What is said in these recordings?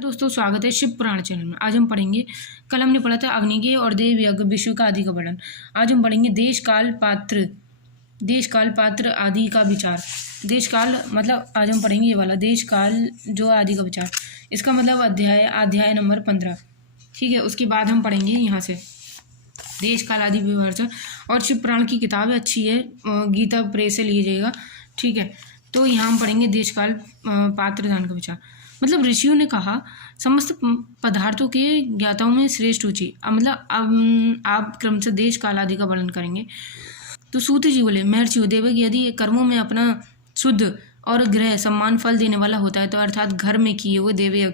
दोस्तों, स्वागत है शिव पुराण चैनल में। आज हम पढ़ेंगे, कल हमने पढ़ा था अग्निज्ञ और देव यज्ञ विश्व का आदि का वर्णन। आज हम पढ़ेंगे देश काल पात्र आदि का विचार। देश काल मतलब आज हम पढ़ेंगे ये वाला देश काल जो आदि का विचार। इसका मतलब अध्याय नंबर 15। ठीक है, उसके बाद हम पढ़ेंगे यहाँ से देश काल आदि विवर्चन। और शिव पुराण की किताब अच्छी है, गीता प्रेस से लीजिएगा। ठीक है, तो यहाँ हम पढ़ेंगे देश काल पात्र दान का विचार। मतलब ऋषियों ने कहा, समस्त पदार्थों के ज्ञाताओं में श्रेष्ठ रुचि। मतलब आप क्रमशः देश काल आदि का वर्णन करेंगे। तो सूत जी बोले, महर्षि देवक, यदि कर्मों में अपना शुद्ध और गृह सम्मान फल देने वाला होता है, तो अर्थात घर में किए हुए देवयज्ञ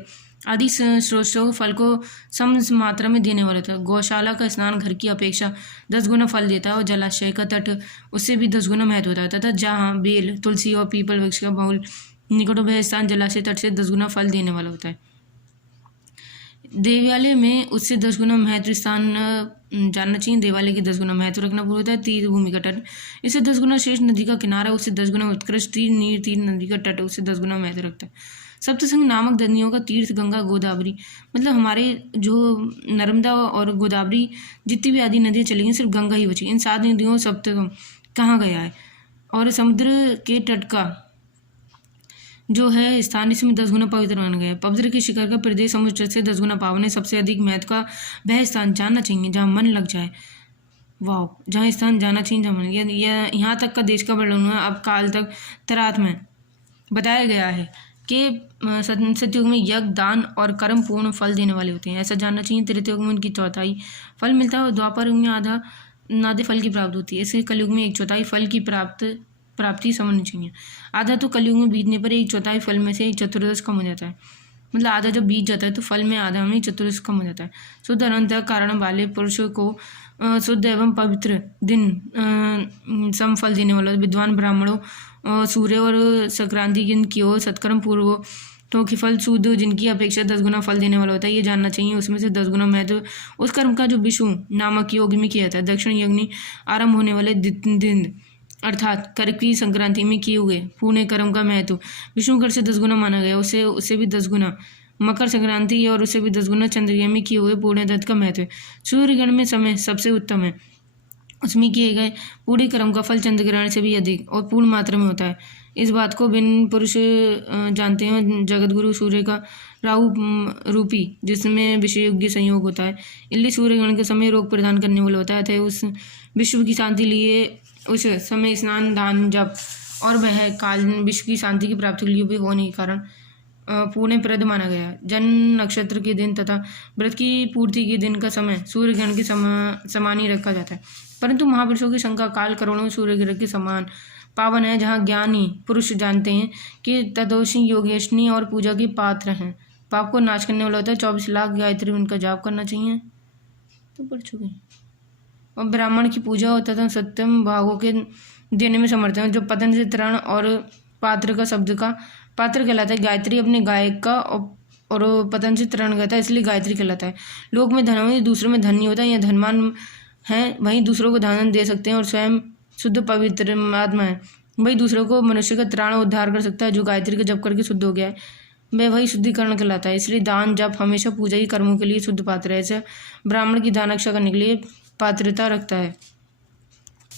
आदि स्रोतों फल को सम मात्रा में देने वाला था। गौशाला का स्नान घर की अपेक्षा 10 गुना फल देता है और जलाशय का तट उससे भी 10 गुना महत्व होता है तथा जहाँ बेल, तुलसी और पीपल वृक्ष का बहुल निकट वह स्थान जलाशय तट से 10 गुना फल देने वाला होता है। देवालय में उससे 10 गुना महत्व स्थान जानना चाहिए। देवालय की 10 गुना महत्व रखना पूरा होता है। तीर्थ भूमि का तट इससे 10 गुना, शेष नदी का किनारा उससे 10 गुना उत्कृष्ट, तीर नदी का तट उससे 10 गुना महत्व रखता है। सप्तसंग नामक नदियों का तीर्थ गंगा गोदावरी, मतलब हमारे जो नर्मदा और गोदावरी जितनी भी आदि नदियाँ चली गई, सिर्फ गंगा ही बची। इन 7 नदियों सप्तम कहाँ गया है। और समुद्र के तट का जो है स्थान इसमें 10 गुना पवित्र मान गया है। पवित्र के शिखर का प्रदेश समुद्र तट से 10 गुना पावन है। सबसे अधिक महत्व का वह स्थान जानना चाहिए जहाँ मन लग जाए। वाह, जहाँ स्थान जाना चाहिए जहाँ मन, यहाँ तक का देश का वर्णन हुआ। अब काल तक तरात में बताया गया है कि सतयुग में यज्ञ, दान और कर्म पूर्ण फल देने वाले होते हैं, ऐसा जानना चाहिए। त्रेतायुग में उनकी चौथाई फल मिलता है और द्वापर युग में आधे फल की प्राप्ति होती है। इससे कलयुग में 1/4 फल की प्राप्ति समझनी चाहिए। आधा तो कलयुग में बीतने पर 1/4 फल में से 1/4 कम हो जाता है। मतलब आधा जब बीत जाता है तो फल में आधा में 1/4 कम हो जाता है। शुद्ध अनंत कारण वाले पुरुषों को शुद्ध एवं पवित्र दिन सम फल देने वाला विद्वान ब्राह्मणों, सूर्य और संक्रांति की ओर सत्कर्म पूर्व तो कि फल शुद्ध जिनकी अपेक्षा 10 गुना फल देने वाला होता है, ये जानना चाहिए। उसमें से 10 गुना महत्व उस कर्म का जो विषु नामक योग में किया था। दक्षिण यज्ञ आरंभ होने वाले दिन अर्थात कर्क की संक्रांति में किए हुए पुण्य कर्म का महत्व विष्णुकर से 10 गुना माना गया। उससे भी 10 गुना मकर संक्रांति और उससे भी 10 गुना चंद्रग्रहण में किए हुए पुण्य दत्त का महत्व। सूर्यग्रहण में समय सबसे उत्तम है, उसमें किए गए पूरे कर्म का फल चंद्रग्रहण से भी अधिक और पूर्ण मात्रा में होता है। इस बात को बिन पुरुष जानते हैं। जगत गुरु सूर्य का राहु रूपी जिसमें विषयोग्य संयोग होता है, इसलिए सूर्यग्रहण के समय रोग प्रदान करने वाला होता है। अतः उस विश्व की शांति लिए उस समय स्नान, दान, जप और वह काल विश्व की शांति की प्राप्ति के लिए भी होने के कारण पुण्यप्रद माना गया। जन्म नक्षत्र के दिन तथा व्रत की पूर्ति के दिन का समय सूर्य ग्रहण के समान ही रखा जाता है। परंतु महापुरुषों की शंका काल करोड़ों सूर्य ग्रहण के समान पावन है, जहाँ ज्ञानी पुरुष जानते हैं कि तदोषी योगेशनी और पूजा के पात्र हैं। पाप को नाश करने वाला होता है। 24 लाख गायत्री उनका जाप करना चाहिए, तो पढ़ चुके। और ब्राह्मण की पूजा होता था सत्यम भागों के देने में समर्थ है। जो पतन से तरण और पात्र का शब्द का पात्र कहलाता है। गायत्री अपने गायक का और पतन से तरण कहता है, इसलिए गायत्री कहलाता है। लोक में धन हो, दूसरों में धन नहीं होता। यह धनवान है वहीं दूसरों को धन दे सकते हैं और स्वयं शुद्ध पवित्र आत्मा है वही दूसरों को मनुष्य का त्राण उद्धार कर सकता है। जो गायत्री का जप करके शुद्ध हो गया है वह वही शुद्धिकरण कहलाता है। इसलिए दान, जप हमेशा पूजा ही कर्मों के लिए शुद्ध पात्र है। ऐसे ब्राह्मण की दान रक्षा करने के लिए पात्रता रखता है।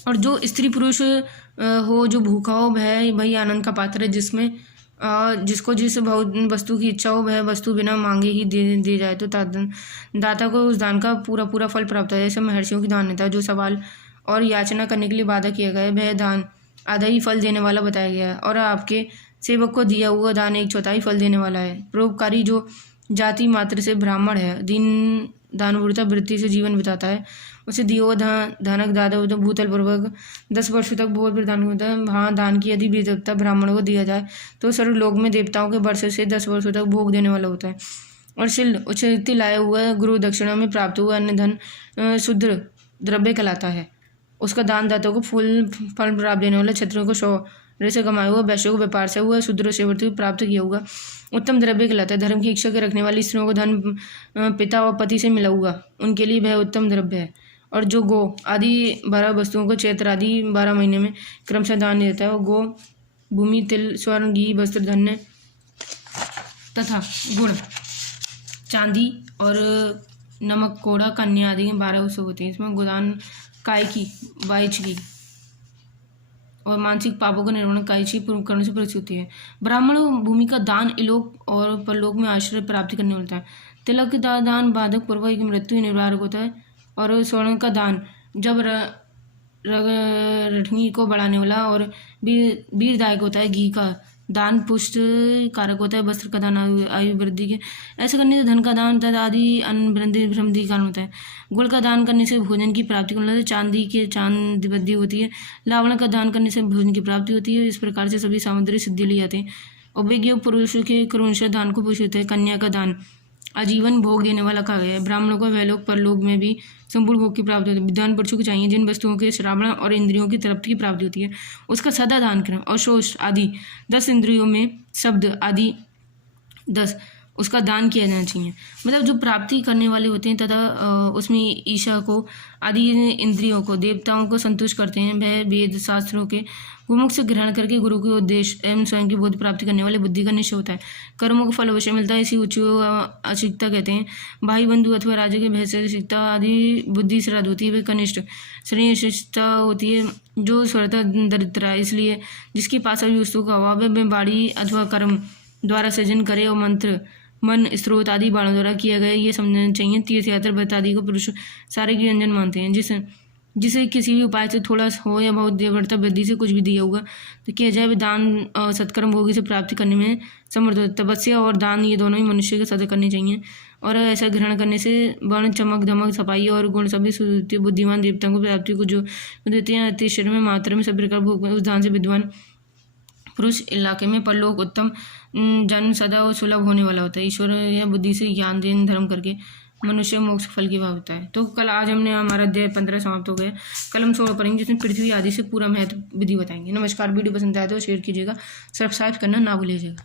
और जो स्त्री पुरुष हो, जो भूखा हो, वह वही आनंद का पात्र है। जिसको जिस वस्तु की इच्छा हो वह वस्तु बिना मांगे ही दे जाए तो दाता को उस दान का पूरा फल प्राप्त है। जैसे महर्षियों की दान्यता, जो सवाल और याचना करने के लिए वादा किया गया है वह दान आधा ही फल देने वाला बताया गया है। और आपके सेवक को दिया हुआ दान 1/4 फल देने वाला है। परोपकारी जो जाति मात्र से ब्राह्मण है, दीन दानवृत्ता वृत्ति से जीवन बिताता है, उसे दिया हुआ धनक दादा भूतल पूर्वक 10 वर्षों तक भोग प्रदान होता है। वहाँ दान की यदि विधवता ब्राह्मणों को दिया जाए तो स्वर्गलोक में देवताओं के वर्ष से 10 वर्षों तक भोग देने वाला होता है। और शिल उचित लाया हुआ गुरु दक्षिणा में प्राप्त हुआ अन्य धन शुद्ध द्रव्य कहलाता है। उसका दान दाताओं को फल प्राप्त देने वाला, क्षत्रियों को शौर्य से कमाया हुआ, वैश्यों को व्यापार से हुआ, शूद्र से प्राप्त किया हुआ उत्तम द्रव्य कहलाता है। धर्म की इच्छा के रखने वाली स्त्रियों को धन पिता और पति से मिला हुआ, उनके लिए वह उत्तम द्रव्य है। और जो गो आदि 12 वस्तुओं को चैत्र आदि 12 महीने में क्रमशः दान देता है। और गो भूमि, तिल, स्वर्ण, घी, वस्त्र, धन्य तथा गुण चांदी और नमक, कोड़ा, कन्या आदि 12 उत्सव होते हैं। इसमें गोदान कायकी, वाइचगी और मानसिक पापों का निर्वहन कायची करने से प्रस्तुत होती है। ब्राह्मण भूमि का दान इलोक और परलोक में आश्रय प्राप्ति करने होता है। तिलक का दान बाधक पूर्वक की मृत्यु निवारक होता है। और स्वर्ण का दान जब रठनी को बढ़ाने वाला और वीरदायक होता है। घी का दान पुष्ट कारक होता है। वस्त्र का दान आयु वृद्धि के, ऐसे करने से धन का दान तथा आदि अन्य वृद्धि कारण होता है। गुड़ का दान करने से भोजन की प्राप्ति को मिलता है। चांदी के चांद वृद्धि होती है। लावण का दान करने से भोजन की प्राप्ति होती है। इस प्रकार से सभी सामुद्रिक सिद्धि लिए जाते हैं। और विज्ञ पुरुषों के क्रमशः दान को पुरुष होते हैं। कन्या का दान आजीवन भोग देने वाला कहा गया है। ब्राह्मणों को वैलोक परलोक में भी संपूर्ण भोग की प्राप्ति होती है। विद्वान पुरुषों को चाहिए जिन वस्तुओं के श्रावण और इंद्रियों की तृप्ति की प्राप्ति होती है उसका सदा दान करें। और शोष आदि 10 इंद्रियों में शब्द आदि 10 उसका दान किया जाना चाहिए। मतलब जो प्राप्ति करने वाले होते हैं तथा उसमें ईशा को आदि इंद्रियों को देवताओं को संतुष्ट करते हैं, वह वेद शास्त्रों के गुमुख से ग्रहण करके गुरु के उद्देश्य एवं स्वयं की बोध प्राप्ति करने वाले बुद्धि का निश्चय होता है। कर्मों का फल अवश्य मिलता है। इसी उच्च अशिक्षता कहते हैं। भाई बंधु अथवा राजा के भय से शिक्षता आदि बुद्धि श्राद्ध होती है। वे कनिष्ठ श्रेय शिक्षता होती है जो स्वतः दरिद्र है। इसलिए जिसके पास अभी वस्तु का अभाव है वह बाड़ी अथवा कर्म द्वारा सृजन करे और मंत्र मन स्रोत आदि बाणों द्वारा किया गया ये समझना चाहिए। तीर्थ यात्रा व्रत आदि को पुरुष सारे की व्यंजन मानते हैं। जिसे किसी भी उपाय से थोड़ा हो या बहुत देवता वृद्धि से कुछ भी दिया होगा तो किया जाए। दान सत्कर्म भोगी से प्राप्ति करने में समर्थ होता है। तपस्या और दान ये दोनों ही मनुष्य के सदा करने चाहिए। और ऐसा ग्रहण करने से वर्ण चमक धमक सफाई और गुण सभी बुद्धिमान देवताओं को प्राप्ति को जो देते हैं। अति शरीर में मात्रा में सभी प्रकार भोग उस दान से विद्वान पुरुष इलाके में परलोक उत्तम जन्म सदा और सुलभ होने वाला होता है। ईश्वर या बुद्धि से ज्ञान देन धर्म करके मनुष्य मोक्ष फल की भाव होता है। तो कल आज हमने हमारा अध्याय 15 समाप्त हो गया। कल हम 16 पढ़ेंगे जिसमें पृथ्वी आदि से पूरा महत्व विधि बताएंगे। नमस्कार। वीडियो पसंद आया तो शेयर कीजिएगा, सब्सक्राइब करना ना भूलिएगा।